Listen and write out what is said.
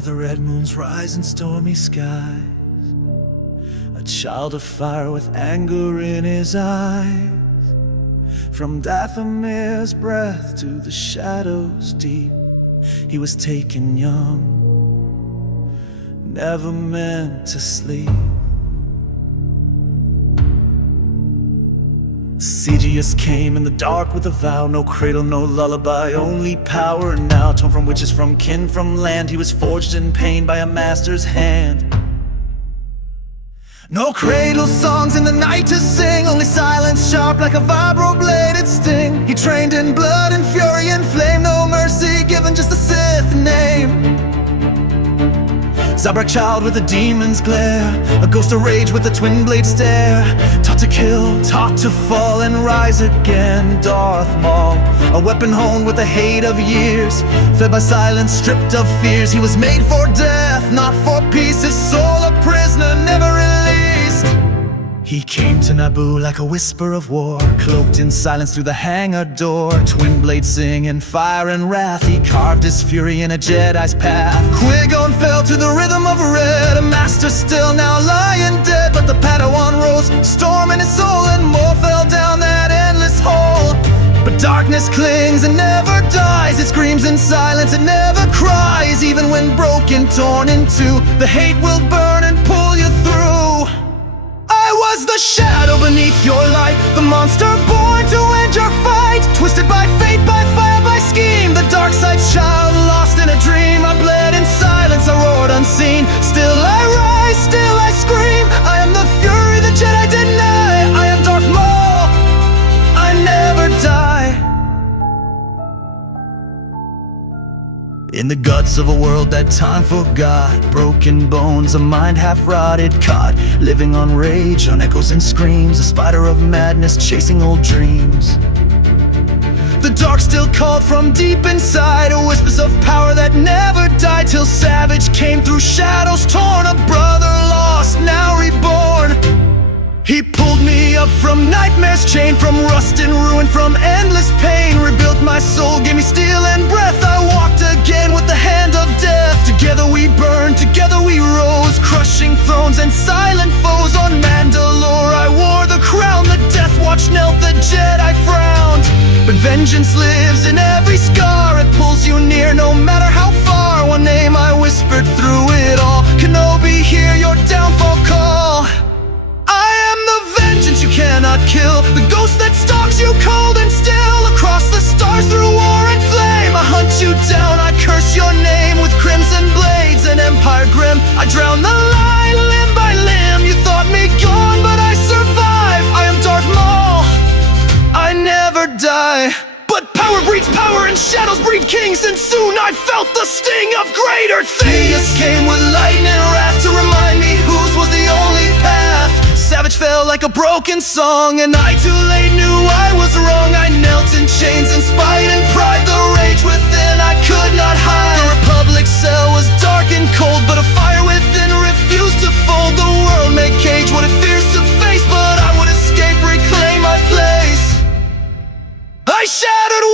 where the red moons rise in stormy skies, a child of fire with anger in his eyes. From Dathomir's breath to the shadows deep, he was taken young, never meant to sleep. Sidious came in the dark with a vow, no cradle, no lullaby, only power now. Torn from witches, from kin, from land, he was forged in pain by a master's hand. No cradle songs in the night to sing, only silence sharp like a vibro-bladed sting. He trained in blood and fury and flame, no mercy given, just the Sith name. Zabrak child with a demon's glare, a ghost of rage with a twin blade stare. Taught to kill, taught to fall and rise again. Darth Maul, a weapon honed with the hate of years, fed by silence, stripped of fears. He was made for death, not for peace. His soul a prisoner, never released. He came to Naboo like a whisper of war, cloaked in silence through the hangar door. Twin blades sing in fire and wrath, he carved his fury in a Jedi's path. Qui Gon fell to the rhythm of red, a master still now lying dead. But the Padawan rose, storm in his soul, and more fell down that endless hole. But darkness clings and never dies, it screams in silence, it never cries. Even when broken, torn in two, the hate will burn and pull you through. I was the shadow beneath your light, the monster born to end your fight. Twisted by fate, by fire, by scheme, the dark side's child lost in a dream. I bled in silence, I roared unseen. Still I rise, still I scream. I am the fury the Jedi deny. I am Darth Maul, I never die. In the guts of a world that time forgot, broken bones, a mind half rotted, caught living on rage, on echoes and screams, a spider of madness chasing old dreams. The dark still called from deep inside, whispers of power that never died, till savage came through shadows torn, a brother lost, now reborn. He pulled me up from nightmares, chained from rust and ruin, from endless pain. Rebuilt my soul, gave me steel and breath. I walked again with the hand of death. Together we burned, together we rose, crushing thrones and silent foes. On Mandalore I wore the crown, the Death Watch knelt, the Jedi frowned. But vengeance lives in every scar, it pulls you near no matter how far. One name I whispered through it all: Kenobi, hear your downfall call. I am the vengeance you cannot kill, the ghost that stalks you cold and still. Across the stars through war and flame, I hunt you down, I curse your name. With crimson blades and empire grim, I drown the lie limb by limb. You thought me gone, but I survive. I am Darth Maul, I never die. But power breeds power and shadows breed kings, and soon I felt the sting of greater things. Sidious came with lightning and wrath to remind me whose was the only path. Savage fell like a broken song, and I too late knew I was wrong. I knelt in chains in spite and pride, the rage within I could not hide. The Republic's cell was dark and cold, but a fire within refused to fold. The world may cage what it fears to face, but I would escape, reclaim my place. I shattered